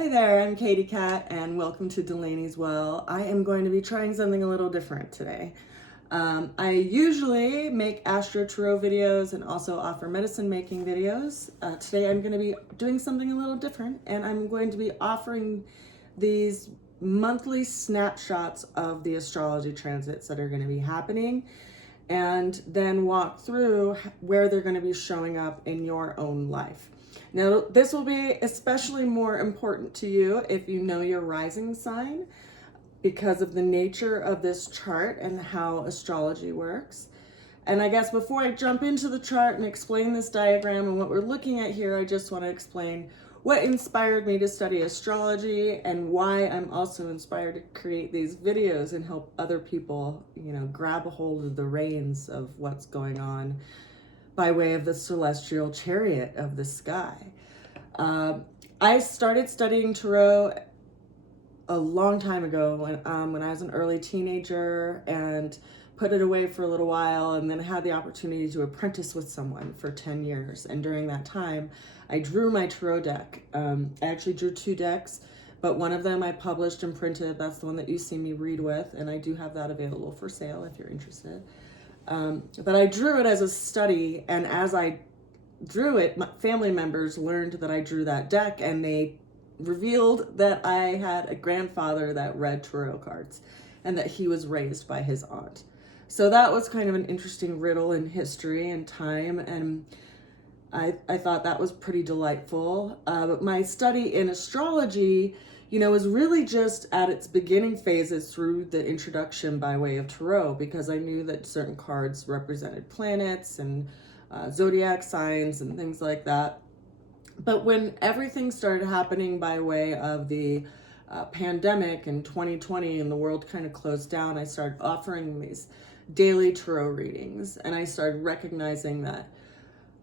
Hi there, I'm Katie Cat and welcome to Delaney's Well. I am going to be trying something a little different today. I usually make Astro Tarot videos and also offer medicine making videos. Today I'm going to be doing something a little different, and I'm going to be offering these monthly snapshots of the astrology transits that are going to be happening, and then walk through where they're going to be showing up in your own life. Now, this will be especially more important to you if you know your rising sign, because of the nature of this chart and how astrology works. And I guess before I jump into the chart and explain this diagram and what we're looking at here, I just want to explain what inspired me to study astrology and why I'm also inspired to create these videos and help other people, grab a hold of the reins of what's going on by way of the celestial chariot of the sky. I started studying tarot a long time ago when I was an early teenager, and put it away for a little while, and then had the opportunity to apprentice with someone for 10 years. And during that time, I drew my tarot deck. I actually drew 2 decks, but one of them I published and printed. That's the one that you see me read with, and I do have that available for sale if you're interested. But I drew it as a study, and as I drew it, my family members learned that I drew that deck, and they revealed that I had a grandfather that read tarot cards and that he was raised by his aunt. So that was kind of an interesting riddle in history and time, and I thought that was pretty delightful. But my study in astrology, was really just at its beginning phases through the introduction by way of tarot, because I knew that certain cards represented planets and zodiac signs and things like that. But when everything started happening by way of the pandemic in 2020 and the world kind of closed down, I started offering these daily tarot readings, and I started recognizing that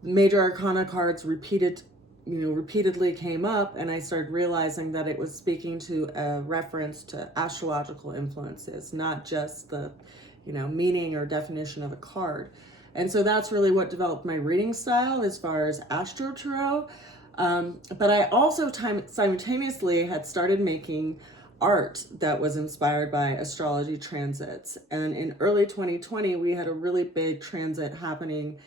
major arcana cards repeatedly came up, and I started realizing that it was speaking to a reference to astrological influences, not just the meaning or definition of a card. And so that's really what developed my reading style as far as Astro Tarot. But I also simultaneously had started making art that was inspired by astrology transits. And in early 2020, we had a really big transit happening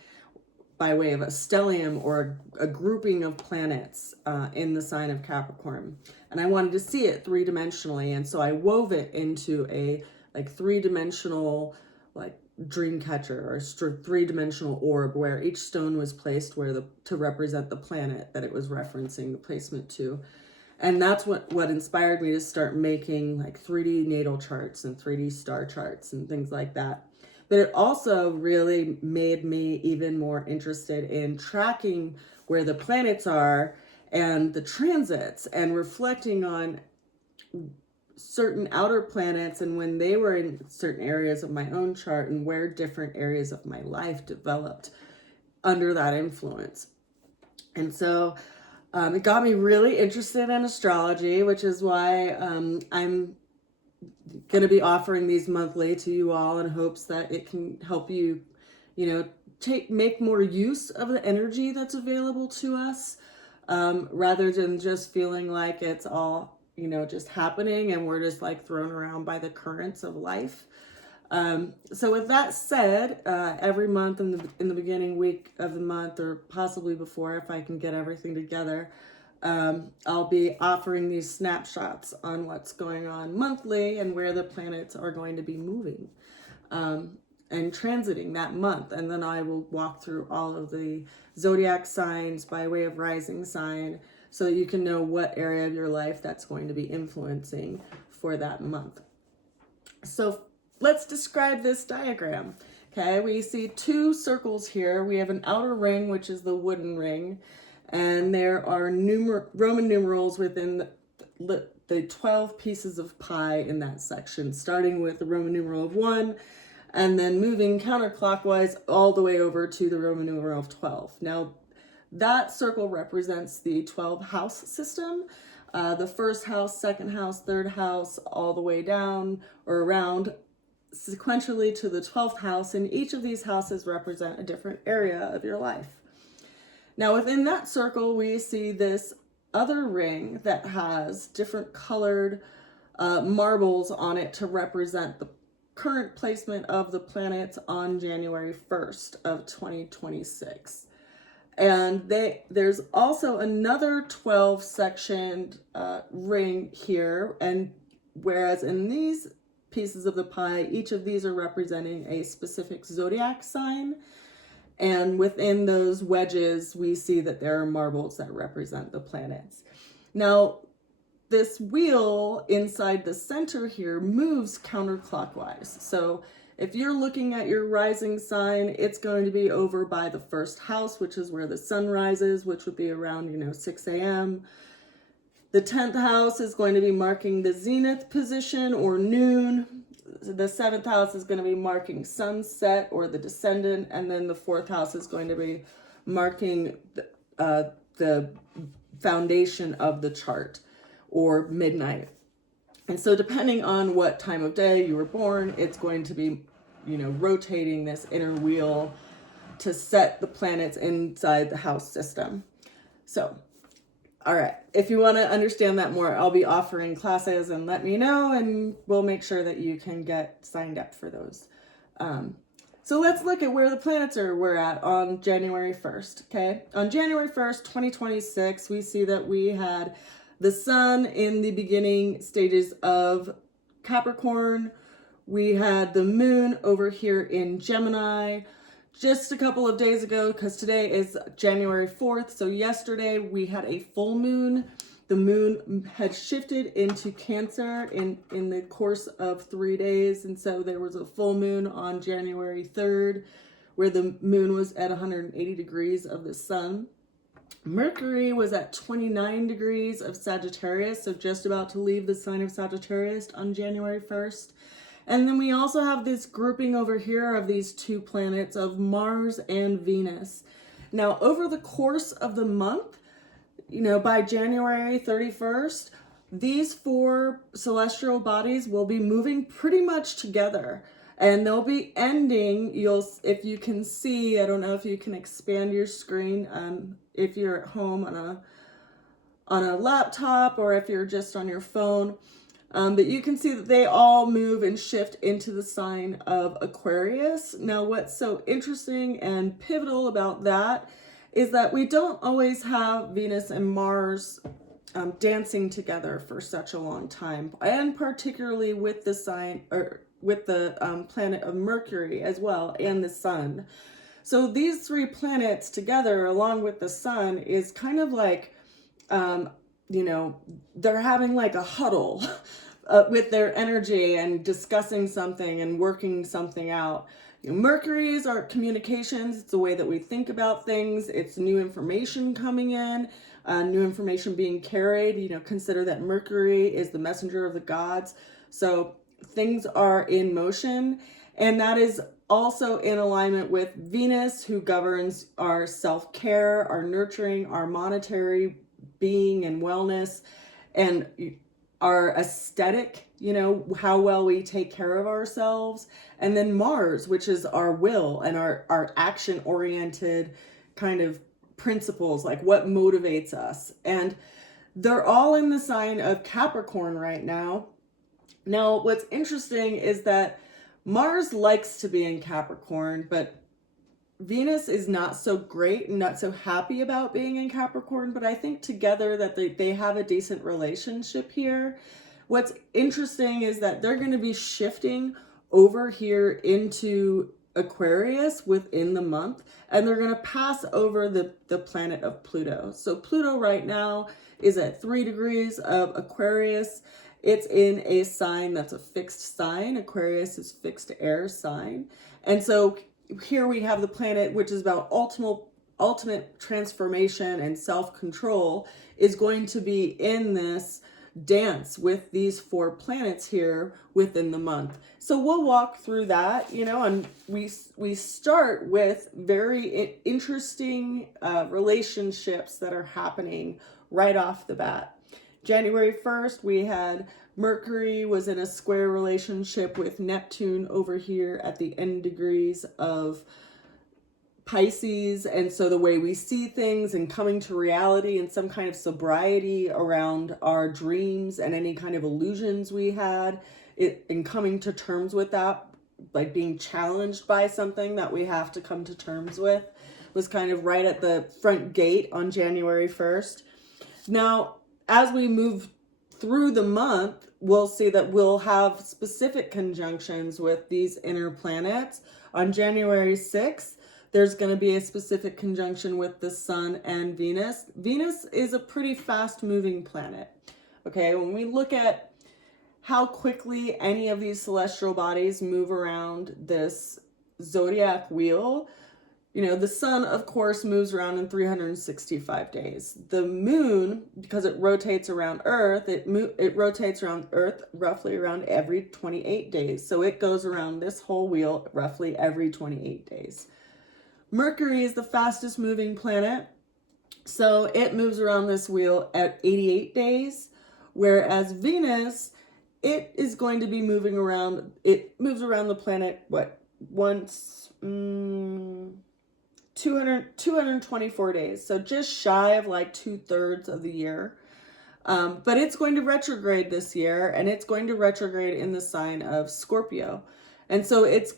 by way of a stellium, or a grouping of planets in the sign of Capricorn. And I wanted to see it 3-dimensionally. And so I wove it into a 3-dimensional dream catcher, or 3-dimensional orb, where each stone was placed to represent the planet that it was referencing the placement to. And that's what inspired me to start making 3D natal charts and 3D star charts and things like that. But it also really made me even more interested in tracking where the planets are and the transits, and reflecting on certain outer planets and when they were in certain areas of my own chart, and where different areas of my life developed under that influence. And so it got me really interested in astrology, which is why I'm going to be offering these monthly to you all, in hopes that it can help you, make more use of the energy that's available to us, rather than just feeling like it's all just happening and we're just thrown around by the currents of life. So with that said, every month in the beginning week of the month, or possibly before, if I can get everything together, I'll be offering these snapshots on what's going on monthly and where the planets are going to be moving and transiting that month. And then I will walk through all of the zodiac signs by way of rising sign, so that you can know what area of your life that's going to be influencing for that month. So let's describe this diagram. Okay, we see 2 circles here. We have an outer ring, which is the wooden ring, and there are Roman numerals within the 12 pieces of pie in that section, starting with the Roman numeral of 1, and then moving counterclockwise all the way over to the Roman numeral of 12. Now, that circle represents the 12 house system. The first house, second house, third house, all the way down or around sequentially to the 12th house. And each of these houses represent a different area of your life. Now, within that circle, we see this other ring that has different colored marbles on it to represent the current placement of the planets on January 1st of 2026. And there's also another 12 sectioned ring here, and whereas in these pieces of the pie, each of these are representing a specific zodiac sign, and within those wedges we see that there are marbles that represent the planets. Now this wheel inside the center here moves counterclockwise. So if you're looking at your rising sign, it's going to be over by the first house, which is where the sun rises, which would be around, 6 a.m. The 10th house is going to be marking the zenith position or noon. The 7th house is going to be marking sunset or the descendant. And then the 4th house is going to be marking the foundation of the chart or midnight. And so depending on what time of day you were born, it's going to be rotating this inner wheel to set the planets inside the house system. So, all right, if you want to understand that more, I'll be offering classes, and let me know, and we'll make sure that you can get signed up for those. So let's look at where the planets we're at on January 1st, okay? On January 1st, 2026, we see that we had the sun in the beginning stages of Capricorn. We had the moon over here in Gemini just a couple of days ago, because today is January 4th. So yesterday we had a full moon. The moon had shifted into Cancer in the course of 3 days. And so there was a full moon on January 3rd, where the moon was at 180 degrees of the sun. Mercury was at 29 degrees of Sagittarius, so just about to leave the sign of Sagittarius on January 1st. And then we also have this grouping over here of these two planets of Mars and Venus. Now, over the course of the month, by January 31st, these four celestial bodies will be moving pretty much together. And they'll be ending, if you can see, I don't know if you can expand your screen if you're at home on a laptop or if you're just on your phone. But you can see that they all move and shift into the sign of Aquarius. Now, what's so interesting and pivotal about that is that we don't always have Venus and Mars dancing together for such a long time, and particularly with the sign or with the planet of Mercury as well, and the sun. So these three planets together, along with the sun, is kind of like, they're having like a huddle with their energy and discussing something and working something out. Mercury is our communications. It's the way that we think about things. It's new information coming in, new information being carried. Consider that Mercury is the messenger of the gods. So things are in motion, and that is also in alignment with Venus, who governs our self-care, our nurturing, our monetary being and wellness, and our aesthetic, how well we take care of ourselves. And then Mars, which is our will and our action-oriented kind of principles, like what motivates us. And they're all in the sign of Capricorn right now. Now, what's interesting is that Mars likes to be in Capricorn, but Venus is not so great and not so happy about being in Capricorn, but I think together that they have a decent relationship here. What's interesting is that they're going to be shifting over here into Aquarius within the month, and they're going to pass over the planet of Pluto. So Pluto right now is at 3 degrees of Aquarius. It's in a sign that's a fixed sign. Aquarius is fixed air sign. And so here we have the planet, which is about ultimate transformation and self-control, is going to be in this dance with these 4 planets here within the month. So we'll walk through that, and we start with very interesting relationships that are happening right off the bat. January 1st, we had Mercury was in a square relationship with Neptune over here at the end degrees of Pisces, and so the way we see things and coming to reality and some kind of sobriety around our dreams and any kind of illusions we had, and coming to terms with that, like being challenged by something that we have to come to terms with, was kind of right at the front gate on January 1st. Now, as we move through the month, we'll see that we'll have specific conjunctions with these inner planets. On January 6th, there's going to be a specific conjunction with the Sun and Venus. Venus is a pretty fast-moving planet. Okay, when we look at how quickly any of these celestial bodies move around this zodiac wheel, you know, the sun, of course, moves around in 365 days. The moon, because it rotates around Earth, it rotates around Earth roughly around every 28 days. So it goes around this whole wheel roughly every 28 days. Mercury is the fastest moving planet, so it moves around this wheel at 88 days, whereas Venus, it is going to be moving around, it moves around the planet, once, 224 days, so just shy of like 2/3 of the year. But it's going to retrograde this year, and it's going to retrograde in the sign of Scorpio. And so it's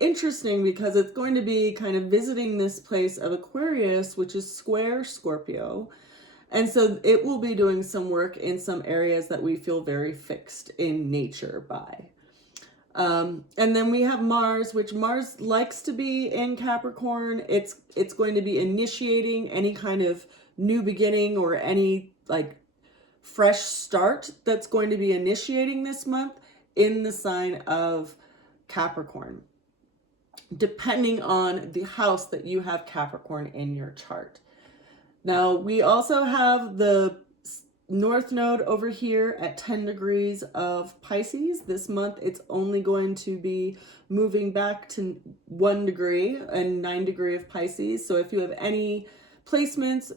interesting because it's going to be kind of visiting this place of Aquarius, which is square Scorpio. And so it will be doing some work in some areas that we feel very fixed in nature by. And then we have Mars, which Mars likes to be in Capricorn. It's going to be initiating any kind of new beginning or any like fresh start that's going to be initiating this month in the sign of Capricorn, depending on the house that you have Capricorn in your chart. Now, we also have the North Node over here at 10 degrees of Pisces. This month, it's only going to be moving back to 1 degree and 9 degree of Pisces. So if you have any placements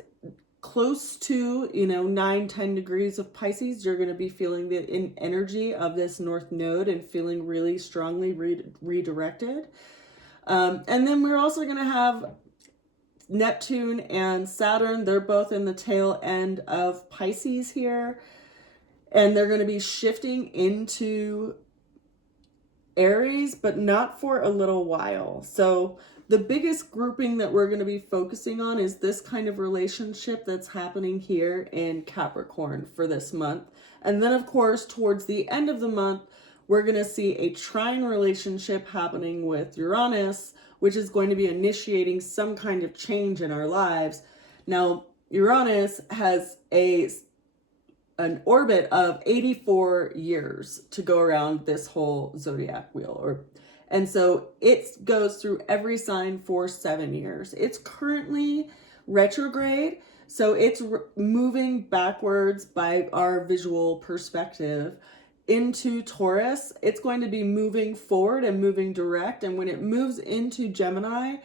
close to, 9, 10 degrees of Pisces, you're going to be feeling the energy of this North Node and feeling really strongly redirected. And then we're also going to have Neptune and Saturn. They're both in the tail end of Pisces here, and they're going to be shifting into Aries, but not for a little while. So the biggest grouping that we're going to be focusing on is this kind of relationship that's happening here in Capricorn for this month. And then, of course, towards the end of the month, we're going to see a trine relationship happening with Uranus, which is going to be initiating some kind of change in our lives. Now, Uranus has an orbit of 84 years to go around this whole zodiac wheel. And so it goes through every sign for 7 years. It's currently retrograde, so it's moving backwards by our visual perspective into Taurus. It's going to be moving forward and moving direct, and when it moves into Gemini,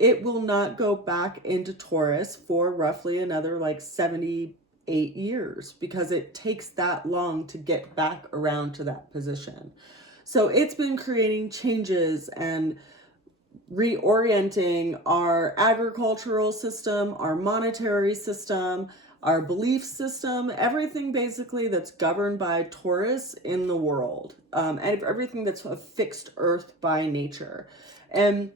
it will not go back into Taurus for roughly another like 78 years, because it takes that long to get back around to that position. So it's been creating changes and reorienting our agricultural system, our monetary system, our belief system, everything basically that's governed by Taurus in the world, and everything that's a fixed earth by nature. And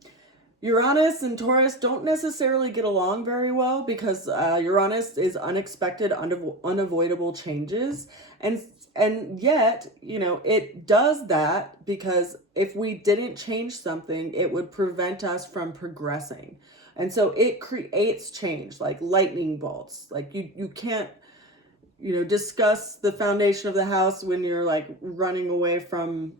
Uranus and Taurus don't necessarily get along very well, because Uranus is unexpected, unavoidable changes. And yet, it does that because if we didn't change something, it would prevent us from progressing. And so it creates change like lightning bolts. Like you can't, discuss the foundation of the house when you're like running away from,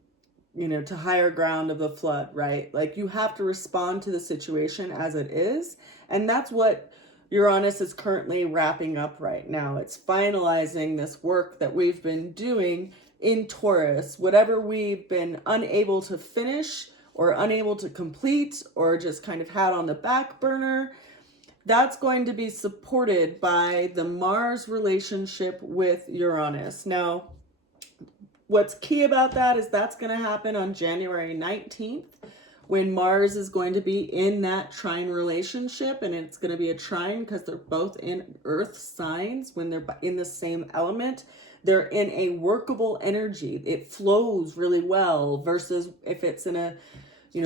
to higher ground of the flood, right? Like you have to respond to the situation as it is. And that's what Uranus is currently wrapping up right now. It's finalizing this work that we've been doing in Taurus. Whatever we've been unable to finish or unable to complete or just kind of had on the back burner, that's going to be supported by the Mars relationship with Uranus. Now, what's key about that is that's going to happen on January 19th, when Mars is going to be in that trine relationship, and it's going to be a trine because they're both in Earth signs. When they're in the same element, they're in a workable energy. It flows really well versus if it's in a,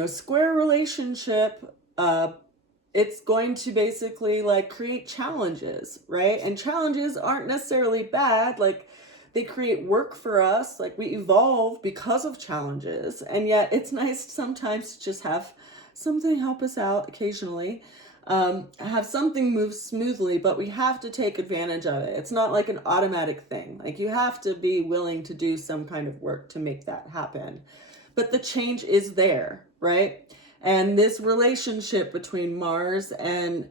square relationship, it's going to basically like create challenges, right? And challenges aren't necessarily bad. Like, they create work for us. Like, we evolve because of challenges. And yet it's nice sometimes to just have something help us out occasionally. Have something move smoothly, but we have to take advantage of it. It's not like an automatic thing. Like, you have to be willing to do some kind of work to make that happen. But the change is there, right? And this relationship between Mars and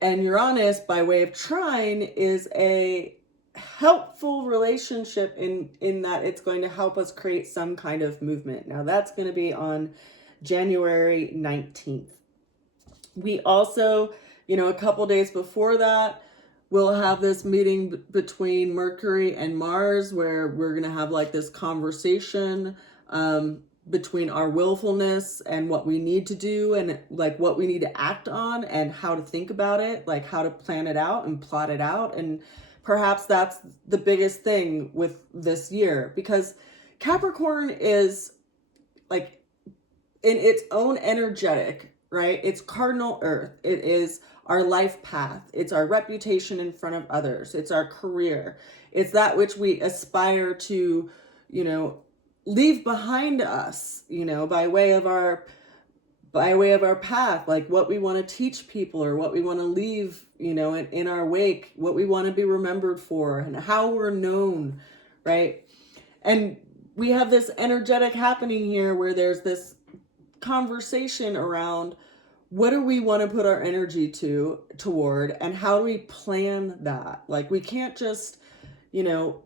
Uranus by way of trine is a helpful relationship in that it's going to help us create some kind of movement. Now that's going to be on January 19th. We also, a couple days before that, we'll have this meeting between Mercury and Mars where we're going to have like this conversation between our willfulness and what we need to do and like what we need to act on and how to think about it, like how to plan it out and plot it out. And perhaps that's the biggest thing with this year, because Capricorn is like in its own energetic, right? It's cardinal earth. It is our life path. It's our reputation in front of others. It's our career. It's that which we aspire to, leave behind us, by way of our path, like what we want to teach people or what we want to leave, in our wake, what we want to be remembered for and how we're known, right? And we have this energetic happening here where there's this conversation around what do we want to put our energy toward and how do we plan that? Like, we can't just, do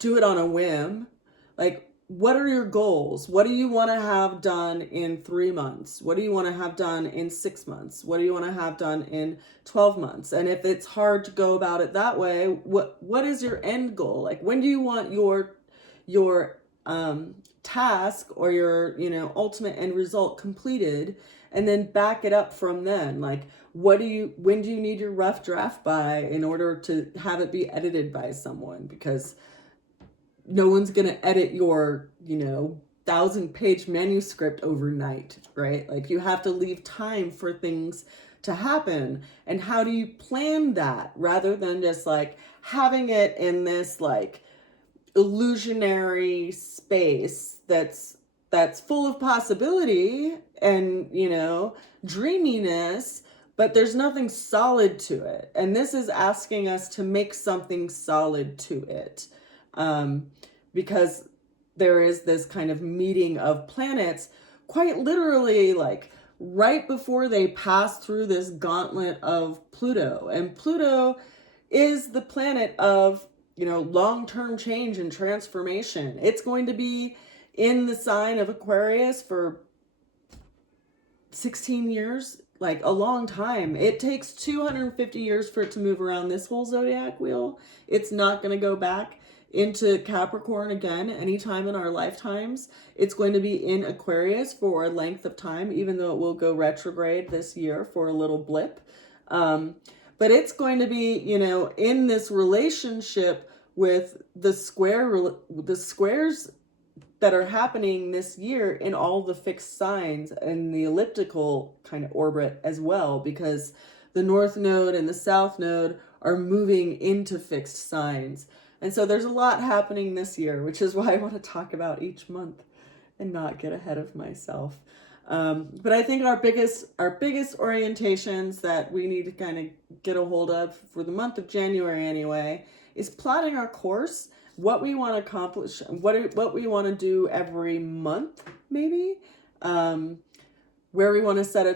it on a whim. Like, what are your goals? What do you want to have done in 3 months? What do you want to have done in 6 months? What do you want to have done in 12 months? And if it's hard to go about it that way, what is your end goal? Like, when do you want your task or your, ultimate end result completed? And then back it up from then. Like, when do you need your rough draft by in order to have it be edited by someone? Because no one's going to edit your, 1,000-page manuscript overnight, right? Like, you have to leave time for things to happen. And how do you plan that rather than just like having it in this like illusionary space that's full of possibility and, dreaminess, but there's nothing solid to it. And this is asking us to make something solid to it. Because there is this kind of meeting of planets, quite literally, like right before they pass through this gauntlet of Pluto. And Pluto is the planet of, long-term change and transformation. It's going to be in the sign of Aquarius for 16 years, like a long time. It takes 250 years for it to move around this whole zodiac wheel. It's not going to go back into Capricorn again anytime in our lifetimes. It's going to be in Aquarius for a length of time, even though it will go retrograde this year for a little blip. But it's going to be, in this relationship with the squares that are happening this year in all the fixed signs and the elliptical kind of orbit as well, because the North Node and the South Node are moving into fixed signs. And so there's a lot happening this year, which is why I want to talk about each month and not get ahead of myself. But I think our biggest orientations that we need to kind of get a hold of for the month of January anyway is plotting our course, what we want to accomplish, what we want to do every month, maybe, where we want to set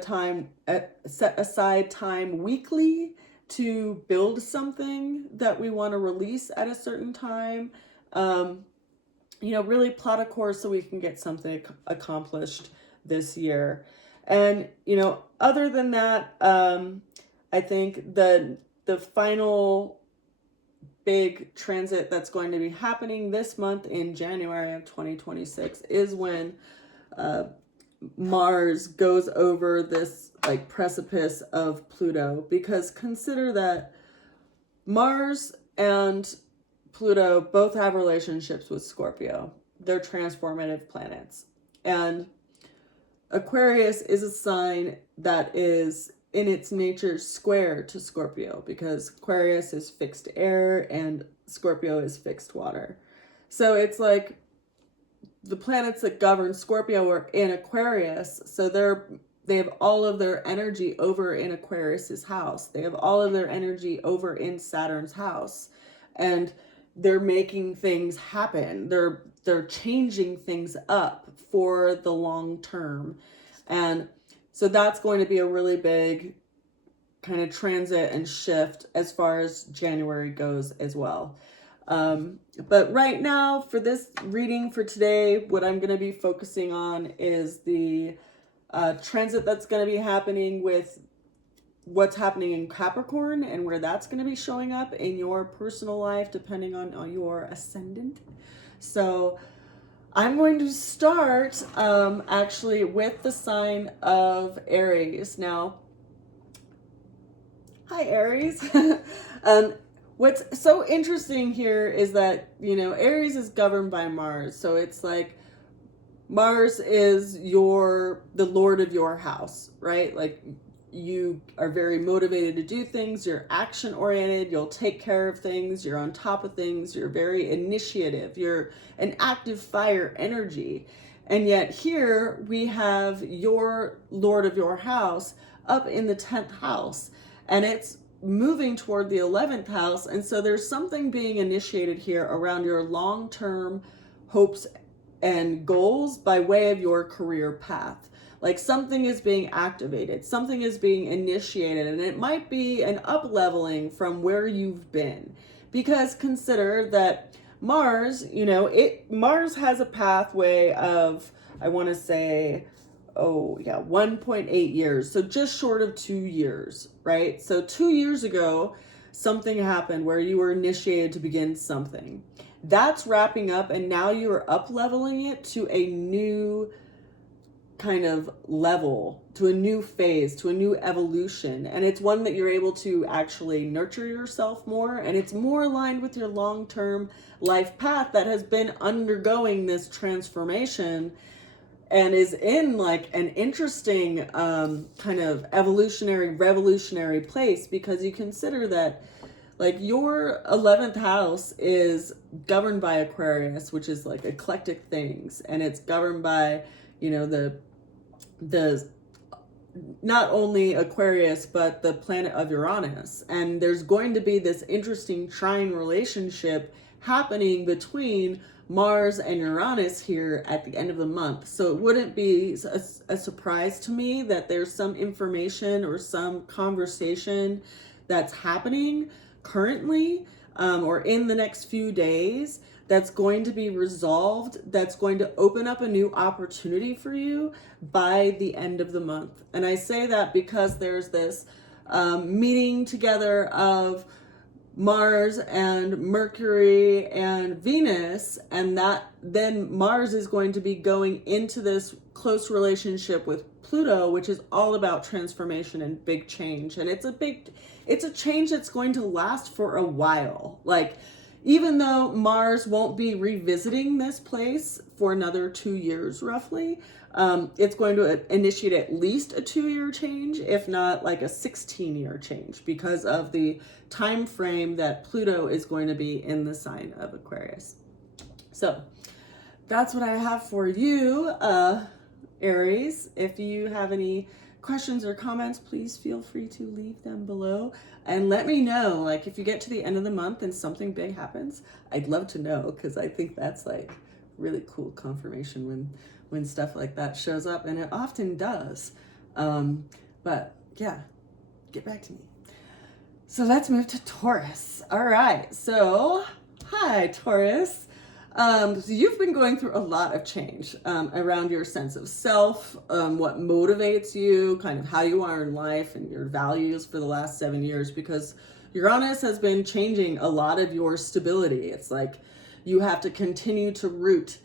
aside time weekly to build something that we want to release at a certain time. Really plot a course so we can get something accomplished this year. And, other than that, I think the final big transit that's going to be happening this month in January of 2026 is when Mars goes over this like precipice of Pluto, because consider that Mars and Pluto both have relationships with Scorpio. They're transformative planets. And Aquarius is a sign that is in its nature square to Scorpio, because Aquarius is fixed air and Scorpio is fixed water. So it's like the planets that govern Scorpio are in Aquarius, so they have all of their energy over in Aquarius's house. They have all of their energy over in Saturn's house, and they're making things happen. They're changing things up for the long term. And so that's going to be a really big kind of transit and shift as far as January goes as well. But right now, for this reading for today, what I'm going to be focusing on is the transit that's going to be happening with what's happening in Capricorn and where that's going to be showing up in your personal life, depending on your ascendant. So I'm going to start actually with the sign of Aries. Now, hi Aries. What's so interesting here is that, you know, Aries is governed by Mars. So it's like Mars is the lord of your house, right? Like you are very motivated to do things. You're action oriented. You'll take care of things. You're on top of things. You're very initiative. You're an active fire energy. And yet here we have your lord of your house up in the 10th house, and it's moving toward the 11th house. And so there's something being initiated here around your long-term hopes and goals by way of your career path. Like something is being activated, something is being initiated, and it might be an up-leveling from where you've been. Because consider that Mars, you know, Mars has a pathway of, I want to say, 1.8 years. So just short of 2 years, right? So 2 years ago, something happened where you were initiated to begin something. That's wrapping up, and now you are up leveling it to a new kind of level, to a new phase, to a new evolution. And it's one that you're able to actually nurture yourself more, and it's more aligned with your long-term life path that has been undergoing this transformation and is in like an interesting kind of revolutionary place, because you consider that like your 11th house is governed by Aquarius, which is like eclectic things, and it's governed by, you know, the not only Aquarius but the planet of Uranus. And there's going to be this interesting trine relationship happening between Mars and Uranus here at the end of the month. So it wouldn't be a surprise to me that there's some information or some conversation that's happening currently or in the next few days that's going to be resolved, that's going to open up a new opportunity for you by the end of the month. And I say that because there's this meeting together of Mars and Mercury and Venus, and that then Mars is going to be going into this close relationship with Pluto, which is all about transformation and big change. And it's a change that's going to last for a while. Like, even though Mars won't be revisiting this place for another 2 years roughly, it's going to initiate at least a 2-year change, if not like a 16-year change, because of the time frame that Pluto is going to be in the sign of Aquarius. So that's what I have for you, Aries. If you have any questions or comments, please feel free to leave them below and let me know. Like, if you get to the end of the month and something big happens, I'd love to know, because I think that's like really cool confirmation when stuff like that shows up, and it often does. But yeah, get back to me. So let's move to Taurus. All right, so hi Taurus. So you've been going through a lot of change around your sense of self, what motivates you, kind of how you are in life and your values for the last 7 years, because Uranus has been changing a lot of your stability. It's like you have to continue to root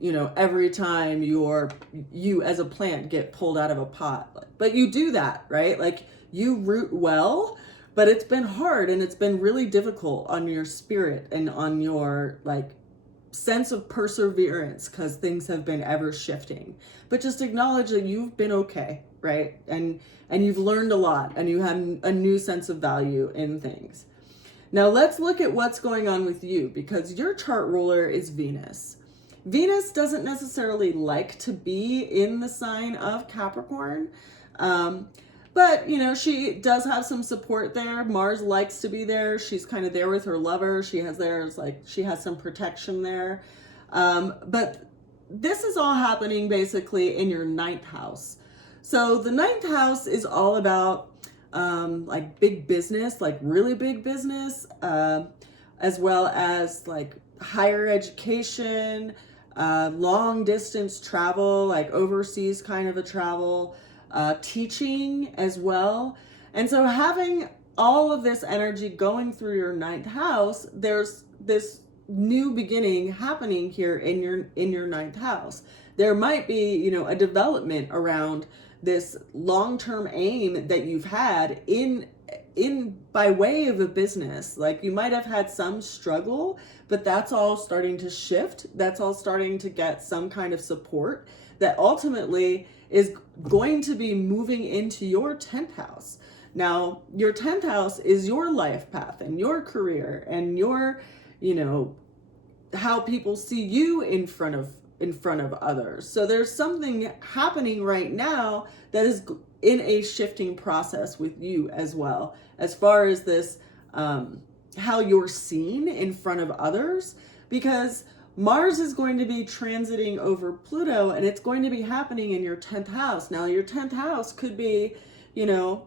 you know, every time you as a plant get pulled out of a pot. But you do that, right? Like you root well, but it's been hard and it's been really difficult on your spirit and on your like sense of perseverance because things have been ever shifting. But just acknowledge that you've been okay, right? And you've learned a lot and you have a new sense of value in things. Now let's look at what's going on with you, because your chart ruler is Venus. Venus doesn't necessarily like to be in the sign of Capricorn, but you know, she does have some support there. Mars likes to be there. She's kind of there with her lover. She has some protection there. But this is all happening basically in your ninth house. So the ninth house is all about like big business, like really big business, as well as like higher education, long distance travel, like overseas kind of a travel, teaching as well. And so having all of this energy going through your ninth house, there's this new beginning happening here in your ninth house. There might be, you know, a development around this long-term aim that you've had in by way of a business. Like you might have had some struggle, but that's all starting to shift. That's all starting to get some kind of support that ultimately is going to be moving into your 10th house. Now, your 10th house is your life path and your career and your, you know, how people see you in front of others. So there's something happening right now that is in a shifting process with you as well, as far as this, how you're seen in front of others, because Mars is going to be transiting over Pluto and it's going to be happening in your 10th house. Now, your 10th house could be, you know,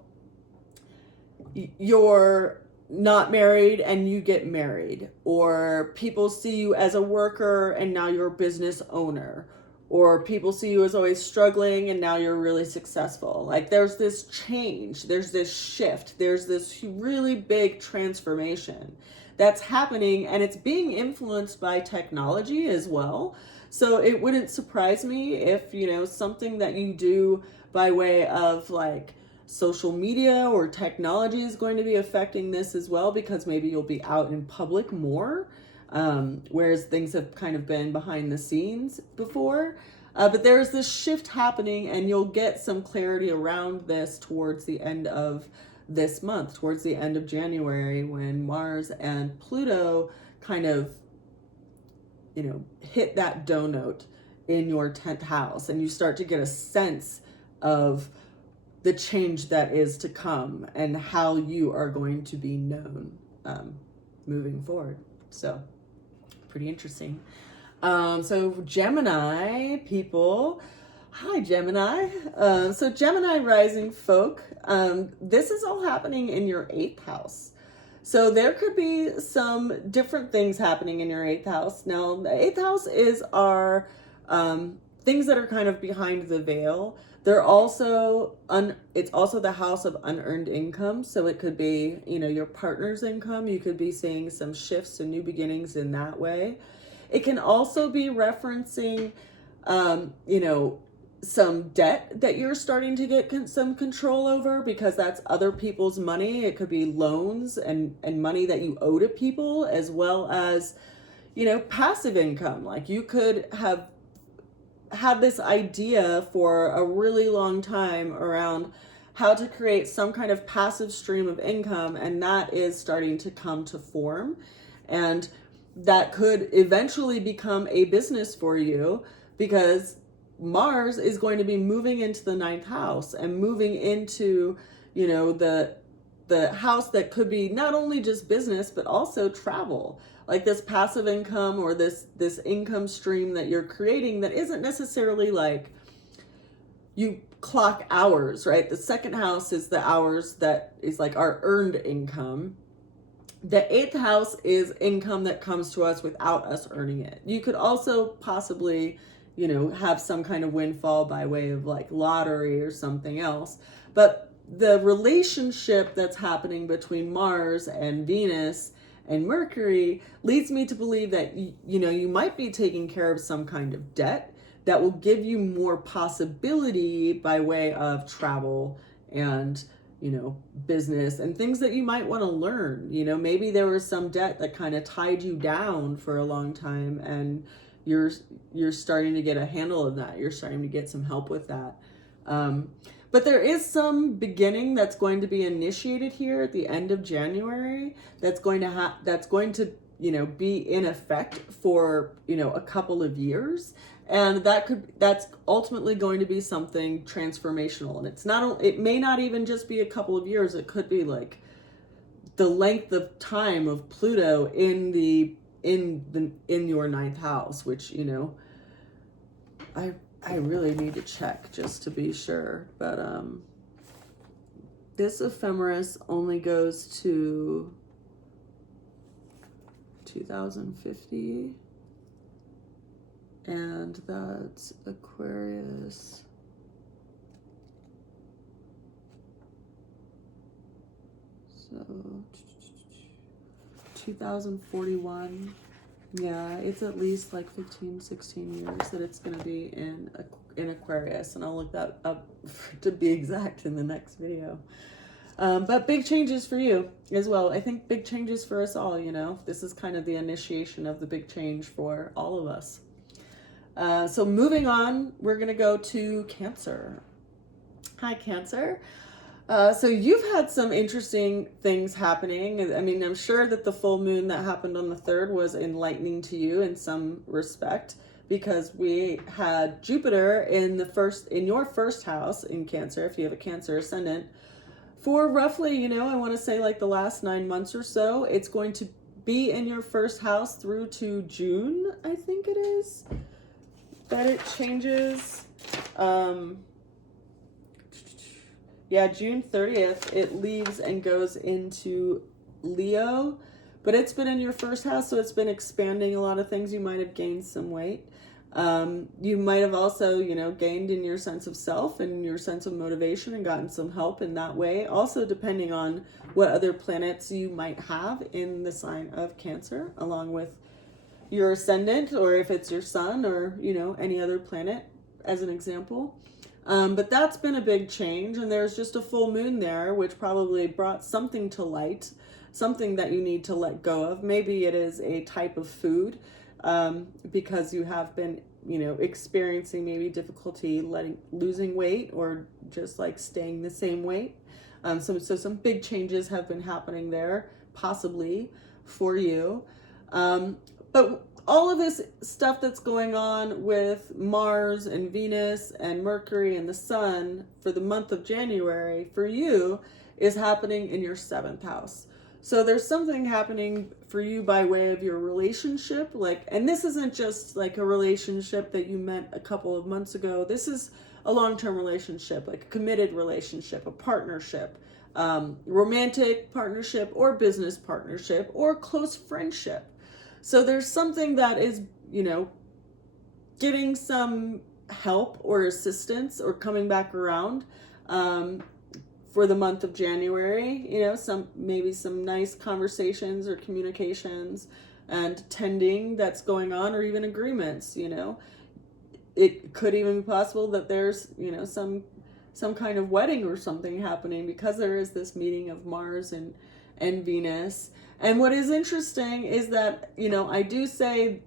you're not married and you get married, or people see you as a worker and now you're a business owner, or people see you as always struggling and now you're really successful. Like there's this change, there's this shift, there's this really big transformation that's happening, and it's being influenced by technology as well. So it wouldn't surprise me if, you know, something that you do by way of like social media or technology is going to be affecting this as well, because maybe you'll be out in public more, whereas things have kind of been behind the scenes before. But there's this shift happening, and you'll get some clarity around this towards the end of this month, towards the end of January, when Mars and Pluto kind of, you know, hit that dough note in your 10th house, and you start to get a sense of the change that is to come and how you are going to be known moving forward. So pretty interesting. So Gemini people, hi Gemini. So Gemini rising folk, this is all happening in your 8th house. So there could be some different things happening in your 8th house. Now the 8th house is our things that are kind of behind the veil. They're also, it's also the house of unearned income. So it could be, you know, your partner's income. You could be seeing some shifts and new beginnings in that way. It can also be referencing, you know, some debt that you're starting to get some control over, because that's other people's money. It could be loans and money that you owe to people, as well as, you know, passive income. Like you could have had this idea for a really long time around how to create some kind of passive stream of income, and that is starting to come to form, and that could eventually become a business for you, because Mars is going to be moving into the 9th house and moving into, you know, the house that could be not only just business but also travel. Like this passive income, or this income stream that you're creating that isn't necessarily like you clock hours, right? The 2nd house is the hours that is like our earned income. The 8th house is income that comes to us without us earning it. You could also possibly, you know, have some kind of windfall by way of like lottery or something else. But the relationship that's happening between Mars and Venus and Mercury leads me to believe that, you might be taking care of some kind of debt that will give you more possibility by way of travel and, business and things that you might want to learn. Maybe there was some debt that kind of tied you down for a long time, and you're starting to get a handle of that. You're starting to get some help with that. But there is some beginning that's going to be initiated here at the end of January that's going to be in effect for, a couple of years. And that's ultimately going to be something transformational. And it may not even just be a couple of years. It could be like the length of time of Pluto in your ninth house, which, I really need to check just to be sure. But this ephemeris only goes to 2050. And that's Aquarius. So 2041. Yeah, it's at least like 15, 16 years that it's going to be in Aquarius, and I'll look that up to be exact in the next video. But big changes for you as well. I think big changes for us all, This is kind of the initiation of the big change for all of us. So moving on, we're going to go to Cancer. Hi, Cancer. So you've had some interesting things happening. I mean, I'm sure that the full moon that happened on the 3rd was enlightening to you in some respect, because we had Jupiter in your first house in Cancer, if you have a Cancer ascendant, for roughly, I want to say like the last 9 months or so. It's going to be in your first house through to June, I think it is, that it changes. Yeah, June 30th, it leaves and goes into Leo, but it's been in your first house, so it's been expanding a lot of things. You might have gained some weight. You might have also, gained in your sense of self and your sense of motivation and gotten some help in that way. Also, depending on what other planets you might have in the sign of Cancer, along with your ascendant, or if it's your sun, or, any other planet as an example. But that's been a big change, and there's just a full moon there, which probably brought something to light, something that you need to let go of. Maybe it is a type of food, because you have been, experiencing maybe difficulty losing weight, or just like staying the same weight. So some big changes have been happening there, possibly for you. But all of this stuff that's going on with Mars and Venus and Mercury and the Sun for the month of January for you is happening in your 7th house. So there's something happening for you by way of your relationship, and this isn't just like a relationship that you met a couple of months ago. This is a long-term relationship, like a committed relationship, a partnership, romantic partnership, or business partnership, or close friendship. So there's something that is, getting some help or assistance or coming back around for the month of January. Maybe some nice conversations or communications and tending that's going on, or even agreements. It could even be possible that there's, some kind of wedding or something happening, because there is this meeting of Mars and Venus. And what is interesting is that, I do say,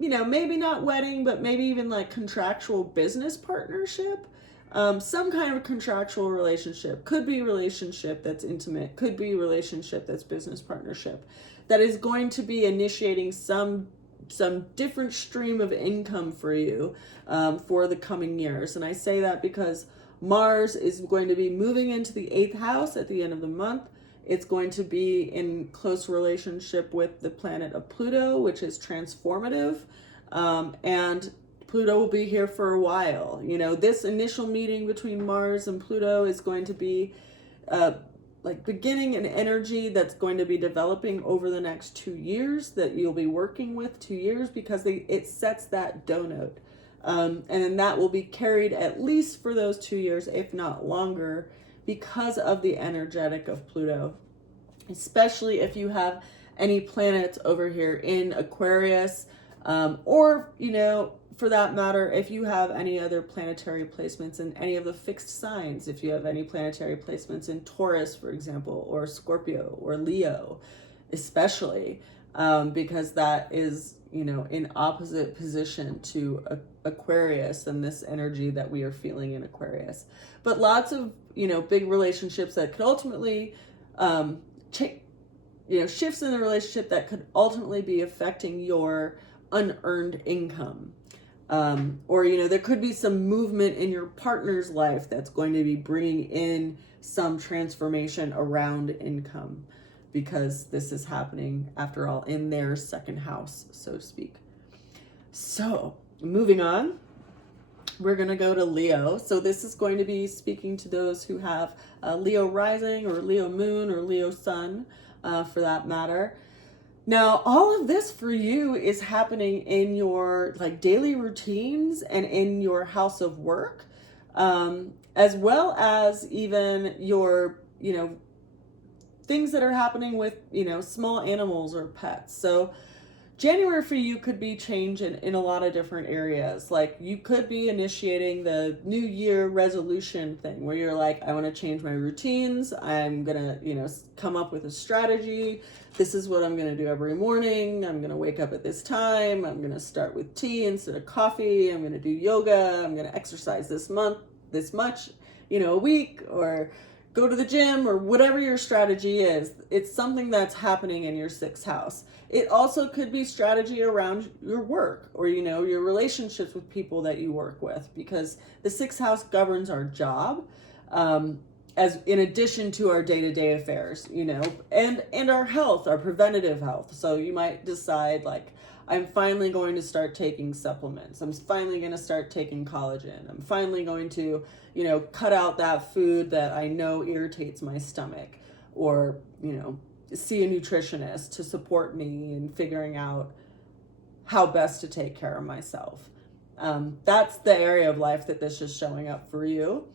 maybe not wedding, but maybe even like contractual business partnership, some kind of contractual relationship. Could be relationship that's intimate, could be relationship that's business partnership, that is going to be initiating some different stream of income for you for the coming years. And I say that because Mars is going to be moving into the 8th house at the end of the month. It's going to be in close relationship with the planet of Pluto, which is transformative. And Pluto will be here for a while. This initial meeting between Mars and Pluto is going to be beginning an energy that's going to be developing over the next 2 years, that you'll be working with 2 years, because it sets that donut. And then that will be carried at least for those 2 years, if not longer, because of the energetic of Pluto. especially if you have any planets over here in Aquarius, or, you know, for that matter, if you have any other planetary placements in any of the fixed signs, if you have any planetary placements in Taurus, for example, or Scorpio or Leo, especially, because that is, you know, in opposite position to Aquarius and this energy that we are feeling in Aquarius. But lots of, you know, big relationships that could ultimately, shifts in the relationship that could ultimately be affecting your unearned income. Or, you know, there could be some movement in your partner's life that's going to be bringing in some transformation around income, because this is happening, after all, in their second house, so to speak. So, moving on, we're going to go to Leo. So this is going to be speaking to those who have Leo rising or Leo moon or Leo sun, for that matter. Now, all of this for you is happening in your like daily routines and in your house of work, as well as even your, you know, things that are happening with, you know, small animals or pets. So January for you could be change in a lot of different areas. Like you could be initiating the New Year resolution thing where you're like, I want to change my routines. I'm going to, you know, come up with a strategy. This is what I'm going to do every morning. I'm going to wake up at this time. I'm going to start with tea instead of coffee. I'm going to do yoga. I'm going to exercise this much, you know, a week, or go to the gym, or whatever your strategy is. It's something that's happening in your sixth house. It also could be strategy around your work, or, you know, your relationships with people that you work with, because the sixth house governs our job, as in addition to our day-to-day affairs, you know, and our health, our preventative health. So you might decide, like, I'm finally going to start taking supplements. I'm finally going to start taking collagen. I'm finally going to, you know, cut out that food that I know irritates my stomach, or, you know, see a nutritionist to support me in figuring out how best to take care of myself. That's the area of life that this is showing up for you.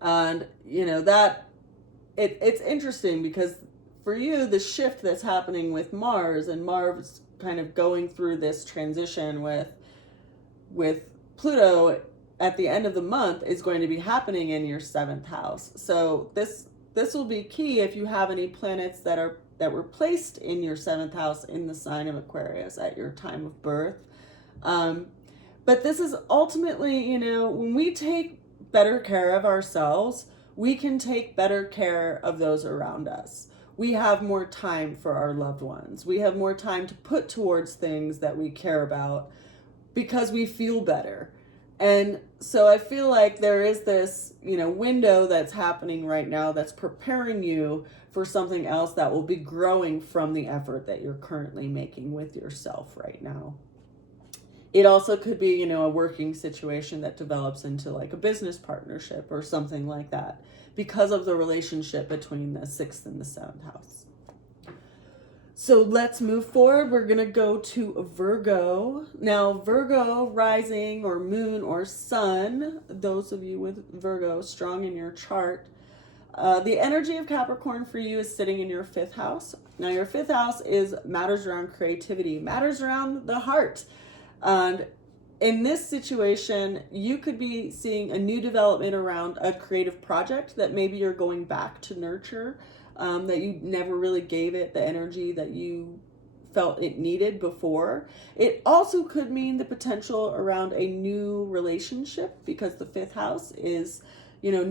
And, you know, that it's interesting because for you, the shift that's happening with Mars, and Mars kind of going through this transition with Pluto at the end of the month, is going to be happening in your seventh house. So this will be key if you have any planets that were placed in your seventh house in the sign of Aquarius at your time of birth. But this is ultimately, you know, when we take better care of ourselves, we can take better care of those around us. We have more time for our loved ones. We have more time to put towards things that we care about because we feel better. And so I feel like there is this, you know, window that's happening right now that's preparing you for something else that will be growing from the effort that you're currently making with yourself right now. It also could be, you know, a working situation that develops into like a business partnership or something like that, because of the relationship between the sixth and the seventh house. So let's move forward. We're going to go to Virgo. Now, Virgo rising or moon or sun, those of you with Virgo strong in your chart, the energy of Capricorn for you is sitting in your fifth house. Now, your fifth house is matters around creativity, matters around the heart. And in this situation, you could be seeing a new development around a creative project that maybe you're going back to nurture, that you never really gave it the energy that you felt it needed before. It also could mean the potential around a new relationship, because the fifth house is, you know,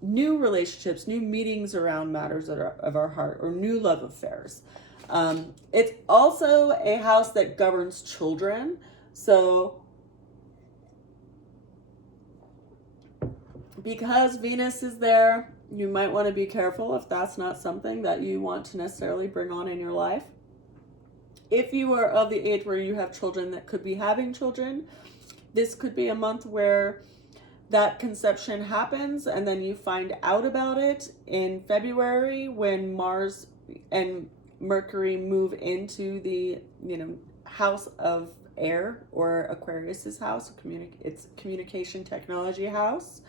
new relationships, new meetings around matters of our heart, or new love affairs. It's also a house that governs children. So because Venus is there, you might want to be careful if that's not something that you want to necessarily bring on in your life. If you are of the age where you have children that could be having children, this could be a month where that conception happens, and then you find out about it in February when Mars and Mercury move into the, you know, house of air, or Aquarius's house. It's communication technology house.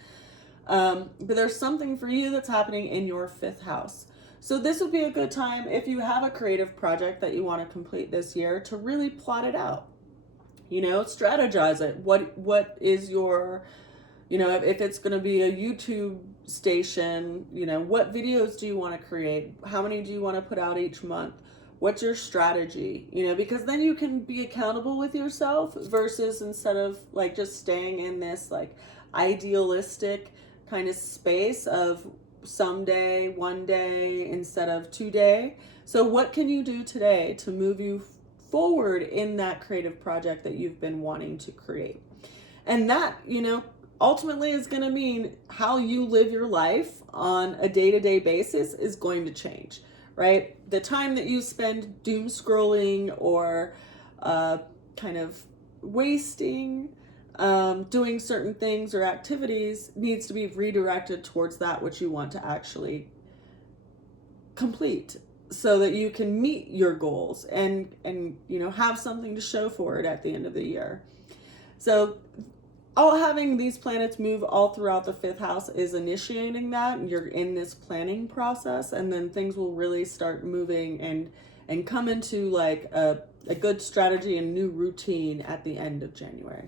But there's something for you that's happening in your fifth house. So this would be a good time if you have a creative project that you want to complete this year to really plot it out. Strategize it. What is your, if it's going to be a YouTube station, what videos do you want to create? How many do you want to put out each month? What's your strategy? Because then you can be accountable with yourself versus instead of like just staying in this like idealistic kind of space of someday, one day instead of today. So what can you do today to move you forward in that creative project that you've been wanting to create? And that, ultimately is going to mean how you live your life on a day-to-day basis is going to change, right? The time that you spend doom scrolling or kind of wasting doing certain things or activities needs to be redirected towards that which you want to actually complete so that you can meet your goals and have something to show for it at the end of the year. So all having these planets move all throughout the 5th house is initiating that, and you're in this planning process, and then things will really start moving and come into like a good strategy and new routine at the end of January.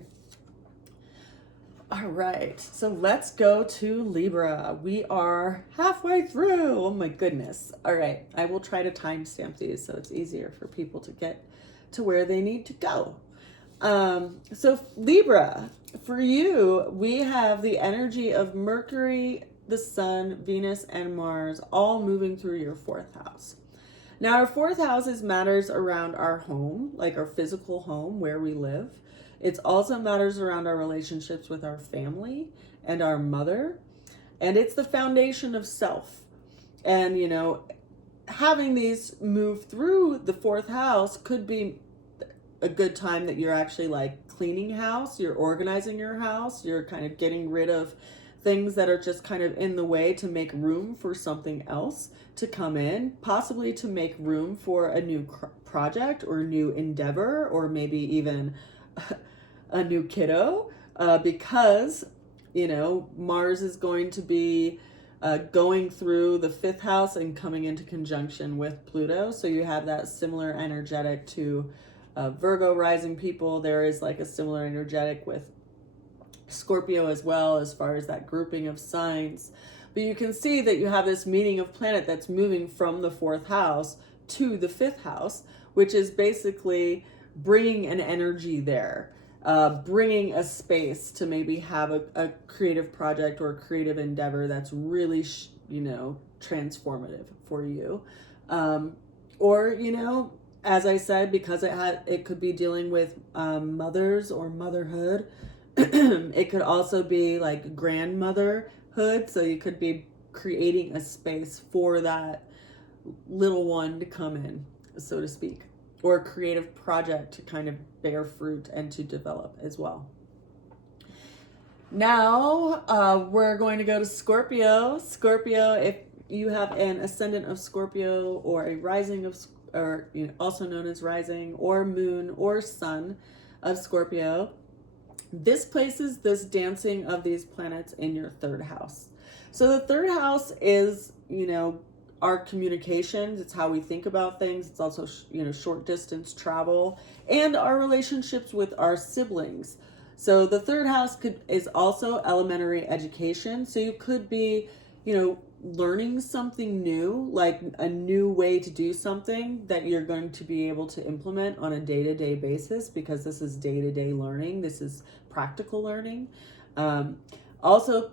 All right, so let's go to Libra. We are halfway through. Oh my goodness. All right, I will try to timestamp these so it's easier for people to get to where they need to go. So Libra, for you, we have the energy of Mercury, the Sun, Venus, and Mars all moving through your 4th house. Now, our 4th house is matters around our home, like our physical home where we live. It also matters around our relationships with our family and our mother. And it's the foundation of self. And, having these move through the 4th house could be a good time that you're actually like cleaning house, you're organizing your house, you're kind of getting rid of things that are just kind of in the way to make room for something else to come in, possibly to make room for a new project or new endeavor, or maybe even a new kiddo, because, Mars is going to be going through the 5th house and coming into conjunction with Pluto. So you have that similar energetic to Virgo rising people. There is like a similar energetic with Scorpio as well, as far as that grouping of signs. But you can see that you have this meeting of planet that's moving from the 4th house to the 5th house, which is basically bringing an energy there, bringing a space to maybe have a creative project or a creative endeavor that's really, transformative for you. Or, as I said, because it could be dealing with mothers or motherhood. It could also be like grandmotherhood. So you could be creating a space for that little one to come in, so to speak, or a creative project to kind of bear fruit and to develop as well. Now we're going to go to Scorpio. Scorpio, if you have an ascendant of Scorpio or a rising of or also known as rising or moon or sun of Scorpio, this places this dancing of these planets in your 3rd house. So the 3rd house is, our communications. It's how we think about things. It's also, short distance travel and our relationships with our siblings. So the 3rd house is also elementary education. So you could be, learning something new, like a new way to do something that you're going to be able to implement on a day-to-day basis, because this is day-to-day learning. This is practical learning. Also,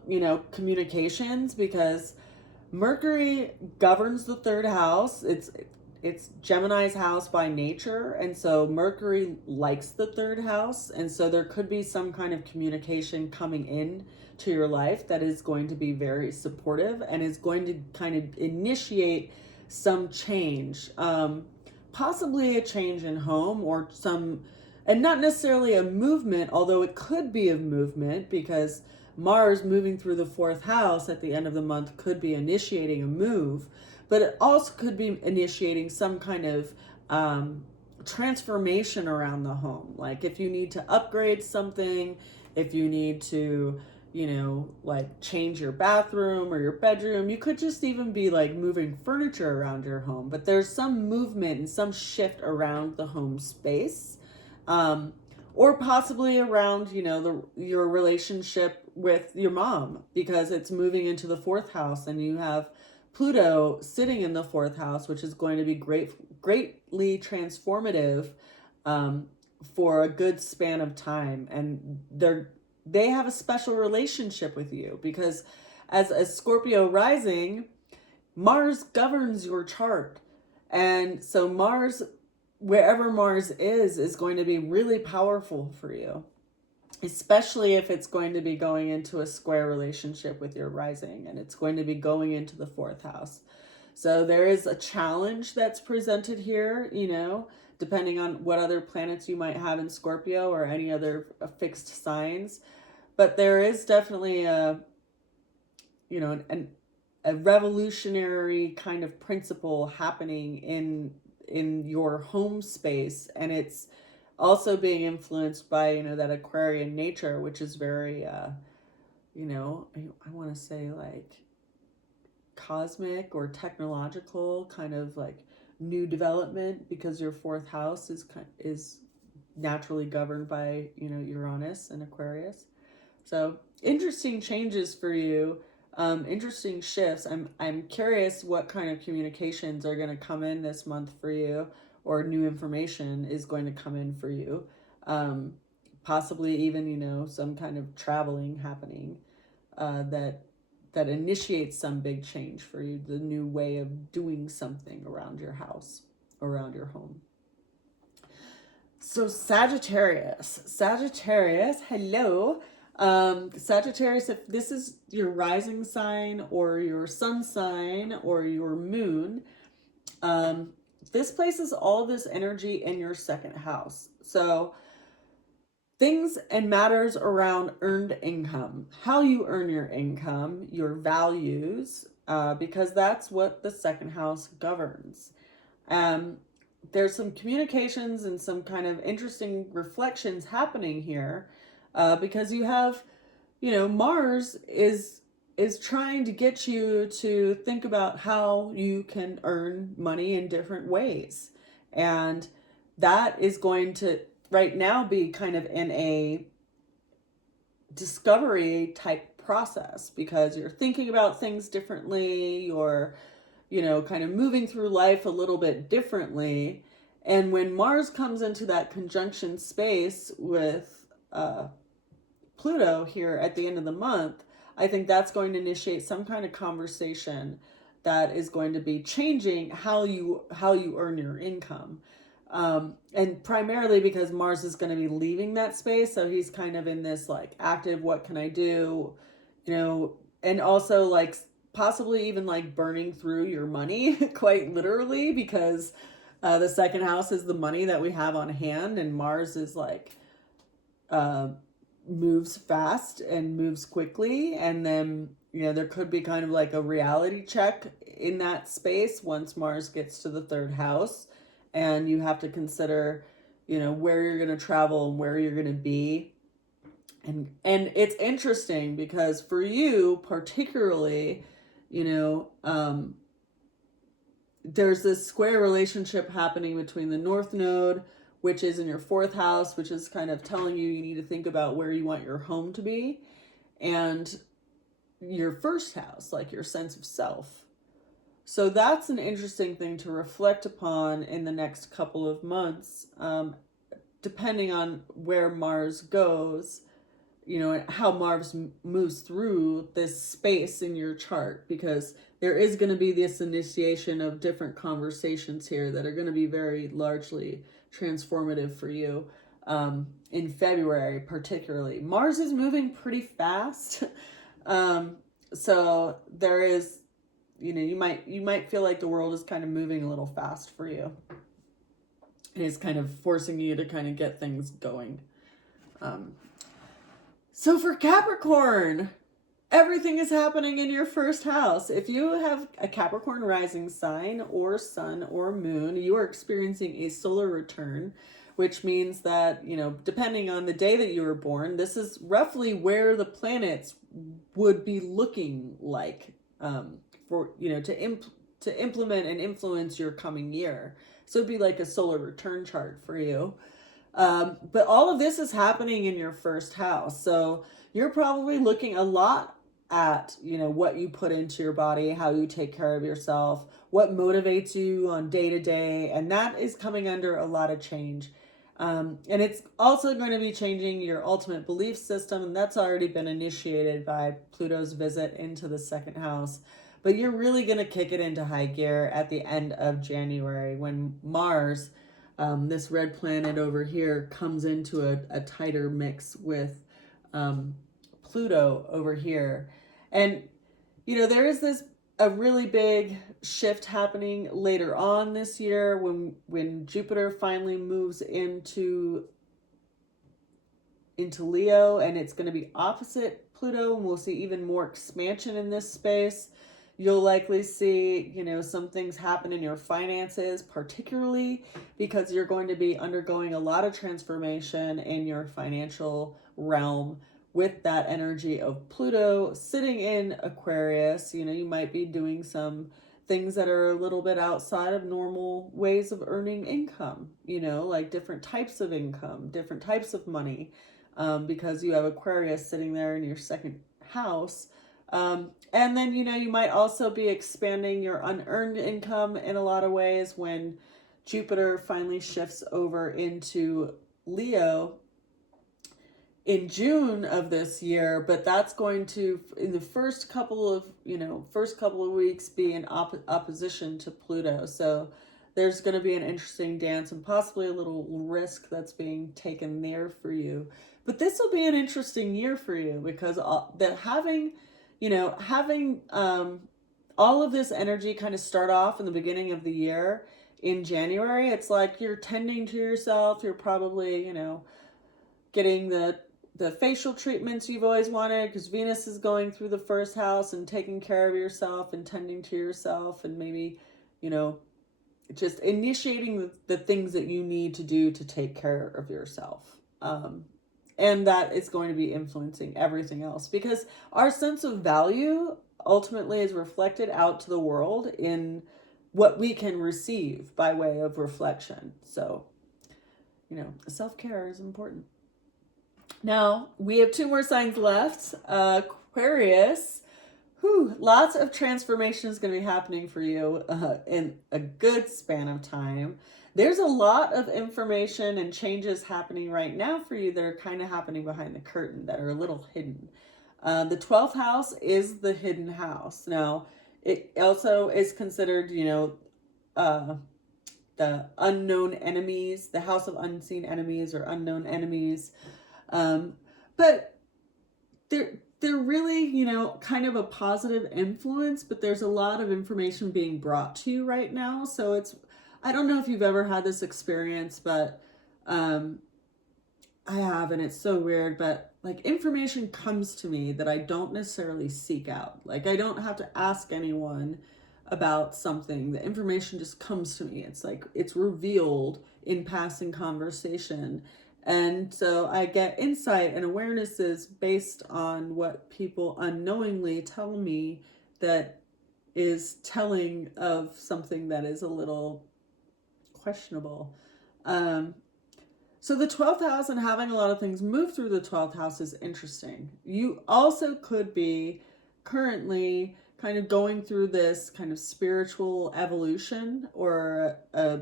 communications, because Mercury governs the 3rd house. It's Gemini's house by nature, and so Mercury likes the 3rd house, and so there could be some kind of communication coming in to your life that is going to be very supportive and is going to kind of initiate some change, possibly a change in home or and not necessarily a movement, although it could be a movement, because Mars moving through the 4th house at the end of the month could be initiating a move, but it also could be initiating some kind of transformation around the home. Like if you need to upgrade something, if you need to, you know, like change your bathroom or your bedroom. You could just even be like moving furniture around your home, but there's some movement and some shift around the home space. Or possibly around, you know, your relationship with your mom, because it's moving into the fourth house and you have Pluto sitting in the fourth house, which is going to be greatly transformative for a good span of time. And they have a special relationship with you because as a Scorpio rising, Mars governs your chart. And so Mars, wherever Mars is going to be really powerful for you, especially if it's going to be going into a square relationship with your rising, and it's going to be going into the fourth house. So there is a challenge that's presented here, you know, depending on what other planets you might have in Scorpio or any other fixed signs. But there is definitely a, you know, a revolutionary kind of principle happening in your home space, and it's also being influenced by, you know, that Aquarian nature, which is very you know, I want to say like cosmic or technological, kind of like new development, because your fourth house is naturally governed by, you know, Uranus and Aquarius. So interesting changes for you, interesting shifts. I'm curious what kind of communications are going to come in this month for you, or new information is going to come in for you. Possibly even, you know, some kind of traveling happening that initiates some big change for you, the new way of doing something around your house, around your home. So Sagittarius, hello. Sagittarius, if this is your rising sign or your sun sign or your moon, this places all this energy in your second house. So things and matters around earned income, how you earn your income, your values, because that's what the second house governs. There's some communications and some kind of interesting reflections happening here, because you have, you know, Mars is trying to get you to think about how you can earn money in different ways, and that is going to right now be kind of in a discovery type process, because you're thinking about things differently, you're, you know, kind of moving through life a little bit differently. And when Mars comes into that conjunction space with Pluto here at the end of the month, I think that's going to initiate some kind of conversation that is going to be changing how you earn your income. And primarily because Mars is going to be leaving that space. So he's kind of in this like active, what can I do? You know, and also like possibly even like burning through your money quite literally, because the second house is the money that we have on hand, and Mars is like moves fast and moves quickly. And then, you know, there could be kind of like a reality check in that space once Mars gets to the third house, and you have to consider, you know, where you're going to travel and where you're going to be. And it's interesting because for you particularly, you know, there's this square relationship happening between the North Node, which is in your fourth house, which is kind of telling you need to think about where you want your home to be, and your first house, like your sense of self. So that's an interesting thing to reflect upon in the next couple of months, depending on where Mars goes, you know, how Mars moves through this space in your chart, because there is going to be this initiation of different conversations here that are going to be very largely transformative for you in February, particularly. Mars is moving pretty fast. So there is, you know, you might feel like the world is kind of moving a little fast for you. It is kind of forcing you to kind of get things going. So for Capricorn, everything is happening in your first house. If you have a Capricorn rising sign or sun or moon, you are experiencing a solar return, which means that, you know, depending on the day that you were born, this is roughly where the planets would be looking like, for, you know, to implement and influence your coming year. So it'd be like a solar return chart for you. But all of this is happening in your first house. So you're probably looking a lot at, you know, what you put into your body, how you take care of yourself, what motivates you on day to day. And that is coming under a lot of change. And it's also going to be changing your ultimate belief system. And that's already been initiated by Pluto's visit into the second house. But you're really going to kick it into high gear at the end of January when Mars, this red planet over here, comes into a tighter mix with Pluto over here. And, you know, there is a really big shift happening later on this year when Jupiter finally moves into Leo, and it's going to be opposite Pluto, and we'll see even more expansion in this space. You'll likely see, you know, some things happen in your finances, particularly because you're going to be undergoing a lot of transformation in your financial realm with that energy of Pluto sitting in Aquarius. You know, you might be doing some things that are a little bit outside of normal ways of earning income, you know, like different types of income, different types of money, because you have Aquarius sitting there in your second house. And then, you know, you might also be expanding your unearned income in a lot of ways when Jupiter finally shifts over into Leo in June of this year. But that's going to, in the first couple of weeks, be in opposition to Pluto. So there's going to be an interesting dance and possibly a little risk that's being taken there for you. But this will be an interesting year for you because having all of this energy kind of start off in the beginning of the year in January, it's like you're tending to yourself. You're probably, you know, getting the facial treatments you've always wanted because Venus is going through the first house and taking care of yourself and tending to yourself, and maybe, you know, just initiating the things that you need to do to take care of yourself. And that is going to be influencing everything else because our sense of value ultimately is reflected out to the world in what we can receive by way of reflection. So, you know, self-care is important. Now, we have 2 more signs left. Aquarius, lots of transformation is going to be happening for you in a good span of time. There's a lot of information and changes happening right now for you that are kind of happening behind the curtain that are a little hidden. The 12th house is the hidden house. Now, it also is considered, you know, the unknown enemies, the house of unseen enemies or unknown enemies. But they're really, you know, kind of a positive influence, but there's a lot of information being brought to you right now. So I don't know if you've ever had this experience, but I have, and it's so weird, but like information comes to me that I don't necessarily seek out. Like I don't have to ask anyone about something. The information just comes to me. It's like it's revealed in passing conversation. And so I get insight and awarenesses based on what people unknowingly tell me that is telling of something that is a little questionable. So the 12th house and having a lot of things move through the 12th house is interesting. You also could be currently kind of going through this kind of spiritual evolution or a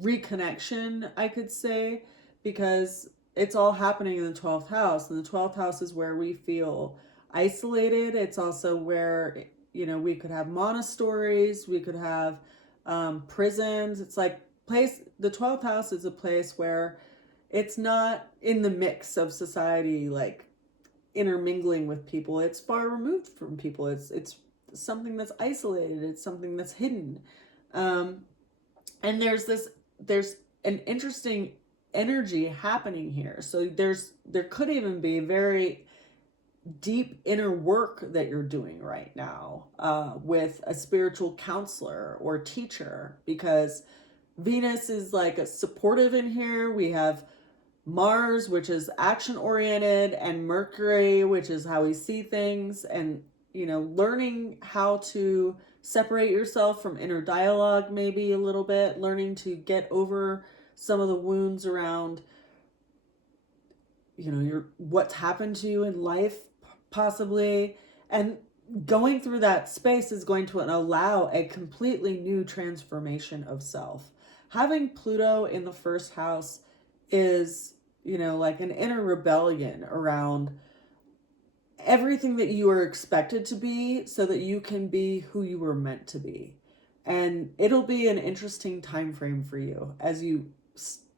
reconnection, I could say, because it's all happening in the 12th house. And the 12th house is where we feel isolated. It's also where, you know, we could have monasteries, we could have prisons. It's like the 12th house is a place where it's not in the mix of society, like intermingling with people. It's far removed from people. It's something that's isolated. It's something that's hidden. And there's an interesting energy happening here. So there could even be very deep inner work that you're doing right now with a spiritual counselor or teacher, because Venus is like a supportive in here. We have Mars, which is action oriented, and Mercury, which is how we see things, and learning how to separate yourself from inner dialogue, maybe a little bit, learning to get over some of the wounds around your what's happened to you in life, possibly. And going through that space is going to allow a completely new transformation of self. Having Pluto in the first house is like an inner rebellion around everything that you are expected to be so that you can be who you were meant to be. And it'll be an interesting time frame for you as you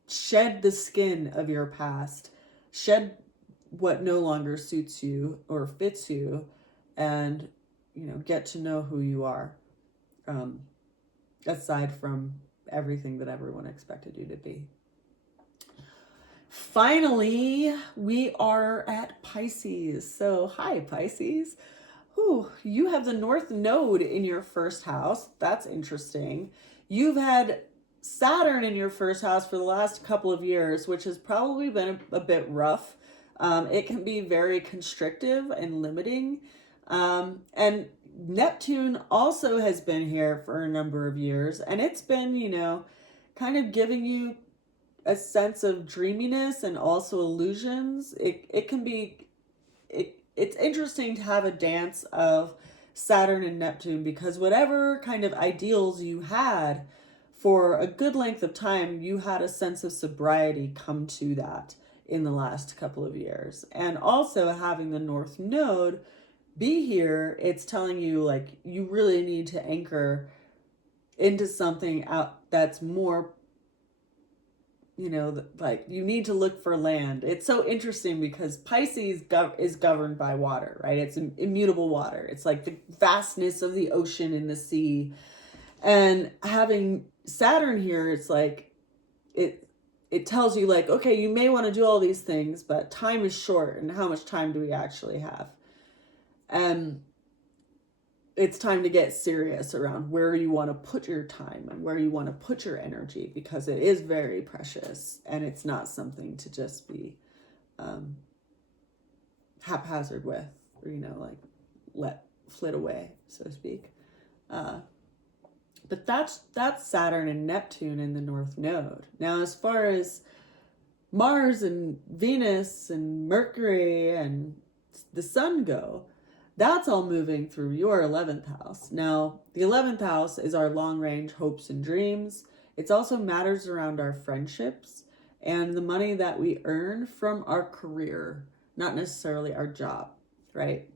shed the skin of your past, shed what no longer suits you or fits you, and get to know who you are, aside from everything that everyone expected you to be. Finally, we are at Pisces. So hi, Pisces. Ooh, you have the North Node in your first house. That's interesting. You've had Saturn in your first house for the last couple of years, which has probably been a bit rough. It can be very constrictive and limiting. And Neptune also has been here for a number of years, and it's been, kind of giving you a sense of dreaminess and also illusions. It can be, it's interesting to have a dance of Saturn and Neptune, because whatever kind of ideals you had for a good length of time, you had a sense of sobriety come to that in the last couple of years. And also having the North Node be here, it's telling you like you really need to anchor into something out that's more, like you need to look for land. It's so interesting because Pisces is governed by water, right? It's immutable water. It's like the vastness of the ocean and the sea. And having Saturn here, it's like it tells you like, okay, you may want to do all these things, but time is short, and how much time do we actually have? And it's time to get serious around where you want to put your time and where you want to put your energy, because it is very precious and it's not something to just be haphazard with, or, like let flit away, so to speak. But that's Saturn and Neptune in the North Node. Now, as far as Mars and Venus and Mercury and the Sun go, that's all moving through your 11th house. Now, the 11th house is our long-range hopes and dreams. It's also matters around our friendships and the money that we earn from our career, not necessarily our job, right?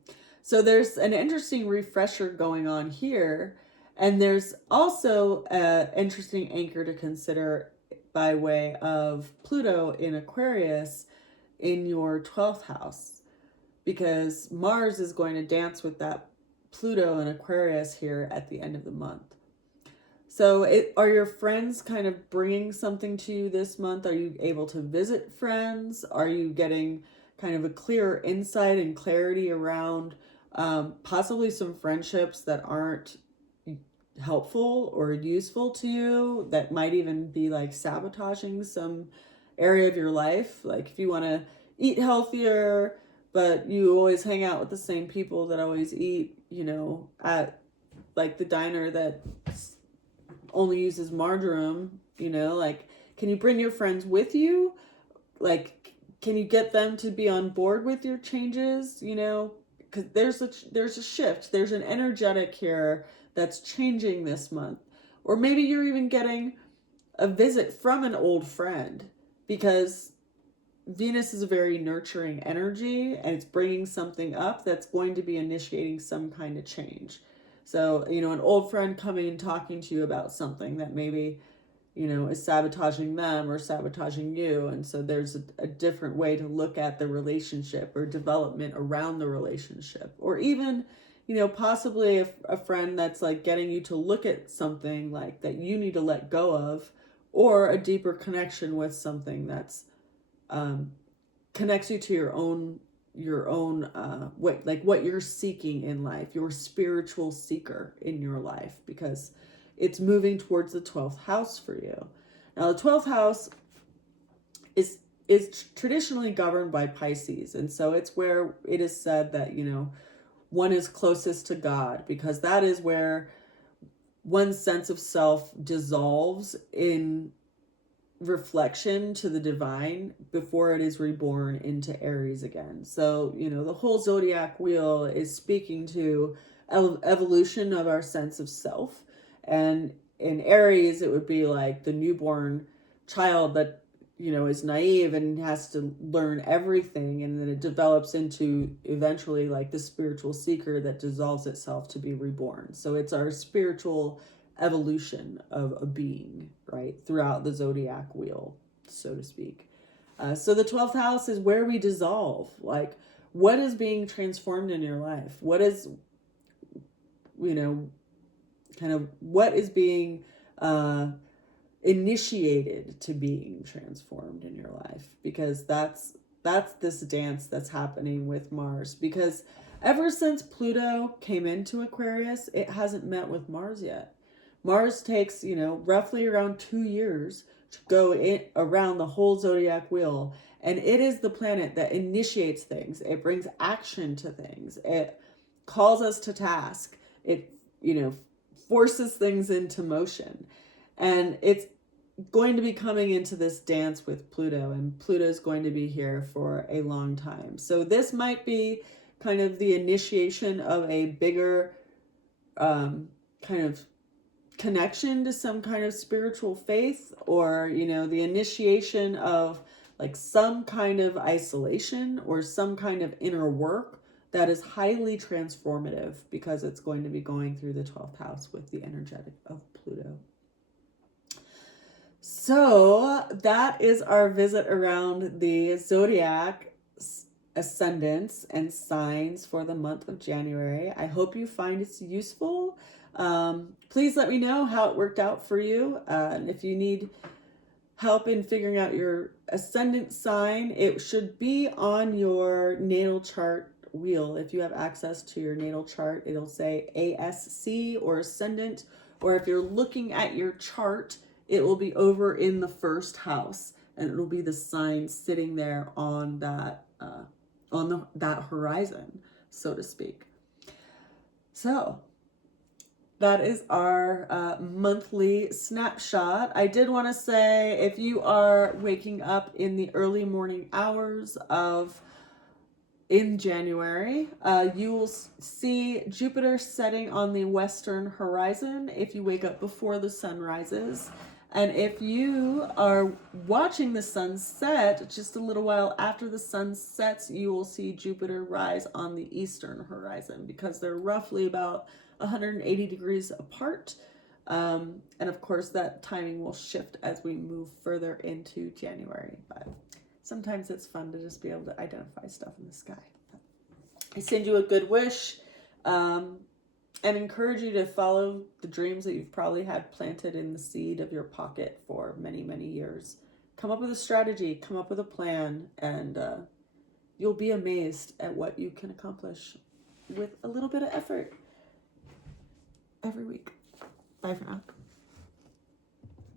So there's an interesting refresher going on here. And there's also an interesting anchor to consider by way of Pluto in Aquarius in your 12th house, because Mars is going to dance with that Pluto in Aquarius here at the end of the month. So are your friends kind of bringing something to you this month? Are you able to visit friends? Are you getting kind of a clearer insight and clarity around possibly some friendships that aren't helpful or useful to you, that might even be like sabotaging some area of your life? Like if you want to eat healthier, but you always hang out with the same people that always eat, at like the diner that only uses marjoram, like, can you bring your friends with you? Like, can you get them to be on board with your changes? Because there's a shift, there's an energetic here that's changing this month. Or maybe you're even getting a visit from an old friend, because Venus is a very nurturing energy and it's bringing something up that's going to be initiating some kind of change. So, an old friend coming and talking to you about something that maybe, is sabotaging them or sabotaging you. And so there's a different way to look at the relationship or development around the relationship. Or even, possibly a friend that's like getting you to look at something like that you need to let go of, or a deeper connection with something that's connects you to your own what you're seeking in life, your spiritual seeker in your life. Because it's moving towards the 12th house for you. Now, the 12th house is traditionally governed by Pisces. And so it's where it is said that, you know, one is closest to God, because that is where one's sense of self dissolves in reflection to the divine before it is reborn into Aries again. So, you know, the whole zodiac wheel is speaking to evolution of our sense of self. And in Aries, it would be like the newborn child that, you know, is naive and has to learn everything, and then it develops into eventually like the spiritual seeker that dissolves itself to be reborn. So it's our spiritual evolution of a being, right, throughout the zodiac wheel, so to speak. So the 12th house is where we dissolve, like what is being transformed in your life, what is, you know, kind of what is being initiated to being transformed in your life, because that's this dance that's happening with Mars. Because ever since Pluto came into Aquarius, it hasn't met with Mars yet. Mars takes, you know, roughly around 2 years to go around the whole zodiac wheel, and it is the planet that initiates things. It brings action to things. It calls us to task. It, you know, forces things into motion. And it's going to be coming into this dance with Pluto, and Pluto is going to be here for a long time. So this might be kind of the initiation of a bigger kind of connection to some kind of spiritual faith, or, you know, the initiation of like some kind of isolation or some kind of inner work that is highly transformative, because it's going to be going through the 12th house with the energetic of Pluto. So that is our visit around the zodiac ascendants and signs for the month of January. I hope you find it useful. Please let me know how it worked out for you. And if you need help in figuring out your ascendant sign, it should be on your natal chart wheel. If you have access to your natal chart, it'll say ASC or ascendant. Or if you're looking at your chart, it will be over in the first house, and it'll be the sign sitting there on that that horizon, so to speak. So that is our monthly snapshot. I did want to say, if you are waking up in the early morning hours in January, you will see Jupiter setting on the western horizon if you wake up before the sun rises. And if you are watching the sun set just a little while after the sun sets, you will see Jupiter rise on the eastern horizon, because they're roughly about 180 degrees apart. And of course, that timing will shift as we move further into January. But sometimes it's fun to just be able to identify stuff in the sky. I send you a good wish, and encourage you to follow the dreams that you've probably had planted in the seed of your pocket for many, many years. Come up with a strategy, come up with a plan, and you'll be amazed at what you can accomplish with a little bit of effort every week. Bye for now.